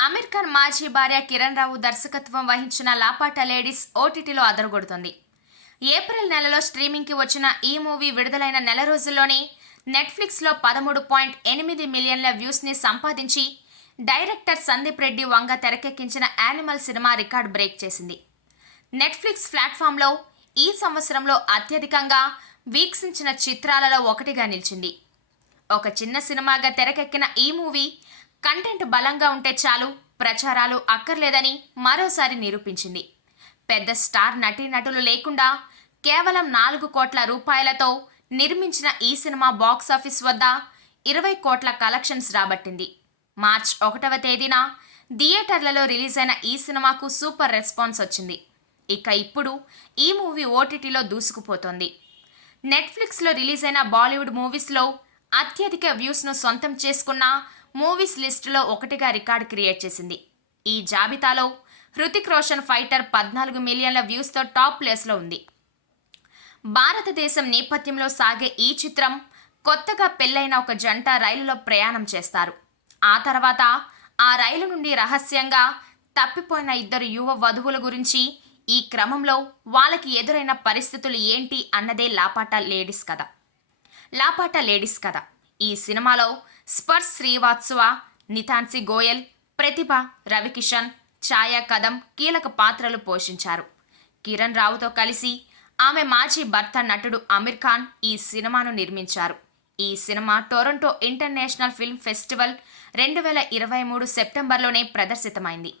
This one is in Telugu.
అమీర్ ఖాన్ మాజీ భార్య కిరణ్ రావు దర్శకత్వం వహించిన లాపాట లేడీస్ ఓటీటీలో అదరగొడుతుంది. ఏప్రిల్ నెలలో స్ట్రీమింగ్కి వచ్చిన ఈ మూవీ విడుదలైన నెల రోజుల్లోనే నెట్ఫ్లిక్స్లో పదమూడు పాయింట్ ఎనిమిది మిలియన్ల వ్యూస్ని సంపాదించి డైరెక్టర్ సందీప్ రెడ్డి వంగ తెరకెక్కించిన యానిమల్ సినిమా రికార్డ్ బ్రేక్ చేసింది. నెట్ఫ్లిక్స్ ప్లాట్ఫామ్లో ఈ సంవత్సరంలో అత్యధికంగా వీక్షించిన చిత్రాలలో ఒకటిగా నిలిచింది. ఒక చిన్న సినిమాగా తెరకెక్కిన ఈ మూవీ కంటెంట్ బలంగా ఉంటే చాలు ప్రచారాలు అక్కర్లేదని మరోసారి నిరూపించింది. పెద్ద స్టార్ నటీనటులు లేకుండా కేవలం నాలుగు కోట్ల రూపాయలతో నిర్మించిన ఈ సినిమా బాక్సాఫీస్ వద్ద ఇరవై కోట్ల కలెక్షన్స్ రాబట్టింది. మార్చ్ ఒకటవ తేదీన థియేటర్లలో రిలీజ్ అయిన ఈ సినిమాకు సూపర్ రెస్పాన్స్ వచ్చింది. ఇక ఇప్పుడు ఈ మూవీ ఓటీటీలో దూసుకుపోతోంది. నెట్ఫ్లిక్స్లో రిలీజ్ అయిన బాలీవుడ్ మూవీస్లో అత్యధిక వ్యూస్ను సొంతం చేసుకున్న మూవీస్ లిస్టులో ఒకటిగా రికార్డ్ క్రియేట్ చేసింది. ఈ జాబితాలో హృతిక్ రోషన్ ఫైటర్ పద్నాలుగు మిలియన్ల వ్యూస్తో టాప్ ప్లేస్లో ఉంది. భారతదేశం నేపథ్యంలో సాగే ఈ చిత్రం కొత్తగా పెళ్ళైన ఒక జంట రైలులో ప్రయాణం చేస్తారు. ఆ తర్వాత ఆ రైలు నుండి రహస్యంగా తప్పిపోయిన ఇద్దరు యువ వధువుల గురించి ఈ క్రమంలో వాళ్ళకి ఎదురైన పరిస్థితులు ఏంటి అన్నదే లాపాట లేడీస్ కథ. లాపాట లేడీస్ కథ. ఈ సినిమాలో స్పర్శ్ శ్రీవాత్సవ నితాన్సి గోయల్ ప్రతిభ రవికిషన్ ఛాయా కదం కీలక పాత్రలు పోషించారు. కిరణ్ రావుతో కలిసి ఆమె మాజీ భర్త నటుడు అమీర్ ఖాన్ ఈ సినిమాను నిర్మించారు. ఈ cinema Toronto International Film Festival రెండు వేల ఇరవై మూడు సెప్టెంబర్లోనే ప్రదర్శితమైంది.